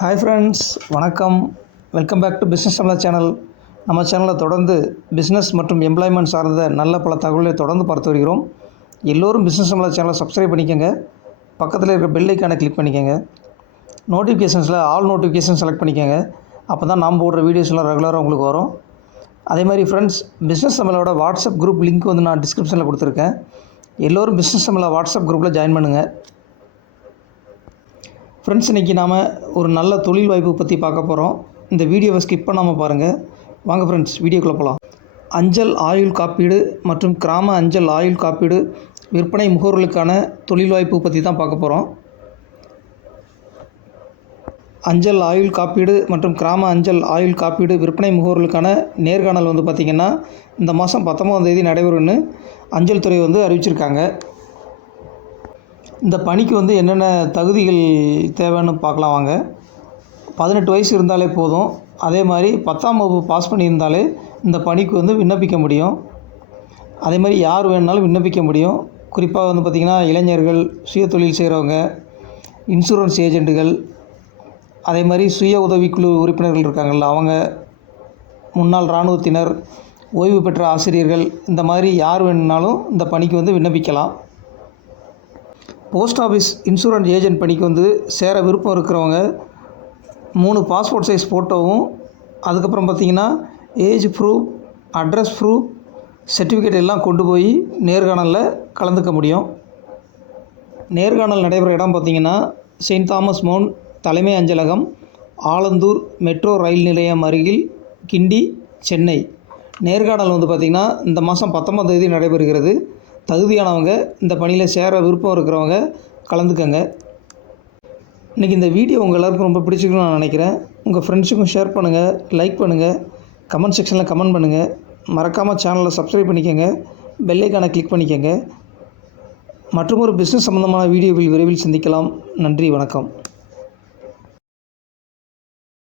Hi friends வணக்கம். Welcome back to business Tamizha channel நம்ம சேனலில் தொடர்ந்து பிஸ்னஸ் மற்றும் எம்ப்ளாய்மெண்ட் சார்ந்த நல்ல பல தகவல்களை தொடர்ந்து பார்த்து வருகிறோம். எல்லோரும் பிஸ்னஸ் தமிழா சேனலை சப்ஸ்கிரைப் பண்ணிக்கோங்க. பக்கத்தில் இருக்கிற பெல் ஐக்கானை கிளிக் பண்ணிக்கோங்க. நோட்டிஃபிகேஷன்ஸில் ஆல் நோட்டிஃபிகேஷன் செலக்ட் பண்ணிக்கோங்க. அப்போ தான் நாம் போடுற வீடியோஸ்லாம் ரெகுலராக உங்களுக்கு வரும். அதே மாதிரி ஃப்ரெண்ட்ஸ் பிஸ்னஸ் தமிழோட வாட்ஸ்அப் குரூப் லிங்க் வந்து நான் டிஸ்கிரிப்ஷனில் கொடுத்துருக்கேன். எல்லோரும் பிஸ்னஸ் தமிழா வாட்ஸ்அப் குரூப்பில் ஜாயின் பண்ணுங்கள் ஃப்ரெண்ட்ஸ் இன்றைக்கி நாம் ஒரு நல்ல தொழில் வாய்ப்பு பற்றி பார்க்க போகிறோம் இந்த வீடியோவை ஸ்கிப் பண்ணாமல் பாருங்கள் வாங்க ஃப்ரெண்ட்ஸ் வீடியோக்குள்ளே போகலாம் அஞ்சல் ஆயுள் காப்பீடு மற்றும் கிராம அஞ்சல் ஆயுள் காப்பீடு விற்பனை முகவர்களுக்கான தொழில் வாய்ப்பு பற்றி தான் பார்க்க போகிறோம் அஞ்சல் ஆயுள் காப்பீடு மற்றும் கிராம அஞ்சல் ஆயுள் காப்பீடு விற்பனை முகவர்களுக்கான நேர்காணல் வந்து பார்த்திங்கன்னா இந்த மாதம் பத்தொம்பதாம் தேதி நடைபெறும்னு அஞ்சல் துறை வந்து அறிவிச்சிருக்காங்க. இந்த பணிக்கு வந்து என்னென்ன தகுதிகள் தேவைன்னு பார்க்கலாம் வாங்க. பதினெட்டு வயசு இருந்தாலே போதும். அதே மாதிரி பத்தாம் வகுப்பு பாஸ் பண்ணியிருந்தாலே இந்த பணிக்கு வந்து விண்ணப்பிக்க முடியும். அதே மாதிரி யார் வேணுனாலும் விண்ணப்பிக்க முடியும். குறிப்பாக வந்து பார்த்திங்கன்னா இளைஞர்கள் சுய தொழில் செய்கிறவங்க இன்சூரன்ஸ் ஏஜென்ட்டுகள் அதே மாதிரி சுய உதவிக்குழு உறுப்பினர்கள் இருக்காங்கள்ல அவங்க முன்னாள் இராணுவத்தினர் ஓய்வு பெற்ற ஆசிரியர்கள் இந்த மாதிரி யார் வேணுனாலும் இந்த பணிக்கு வந்து விண்ணப்பிக்கலாம். போஸ்ட் ஆஃபீஸ் இன்சூரன்ஸ் ஏஜென்ட் பணிக்கு வந்து சேர விருப்பம் இருக்கிறவங்க மூணு பாஸ்போர்ட் சைஸ் ஃபோட்டோவும் அதுக்கப்புறம் பார்த்தீங்கன்னா age proof address proof certificate எல்லாம் கொண்டு போய் நேர்காணலில் கலந்துக்க முடியும். நேர்காணல் நடைபெற இடம் பார்த்திங்கன்னா செயின்ட் தாமஸ் மவுண்ட் தலைமை அஞ்சலகம் ஆலந்தூர் மெட்ரோ ரயில் நிலையம் அருகில் கிண்டி சென்னை. நேர்காணல் வந்து பார்த்திங்கன்னா இந்த மாதம் பத்தொம்பதாம் தேதி நடைபெறுகிறது. தகுதியானவங்க இந்த பணியில் சேர விருப்பம் இருக்கிறவங்க கலந்துக்கங்க. இன்றைக்கி இந்த வீடியோ உங்கள் எல்லாருக்கும் ரொம்ப பிடிச்சிருக்குன்னு நான் நினைக்கிறேன். உங்கள் ஃப்ரெண்ட்ஸுக்கும் ஷேர் பண்ணுங்கள் லைக் பண்ணுங்கள் கமெண்ட் செக்ஷனில் கமெண்ட் பண்ணுங்கள் மறக்காமல் சேனலை சப்ஸ்கிரைப் பண்ணிக்கோங்க பெல்லைக்கான கிளிக் பண்ணிக்கோங்க. மற்றும் ஒரு பிஸ்னஸ் சம்மந்தமான வீடியோவில் விரைவில் சந்திக்கலாம். நன்றி வணக்கம்.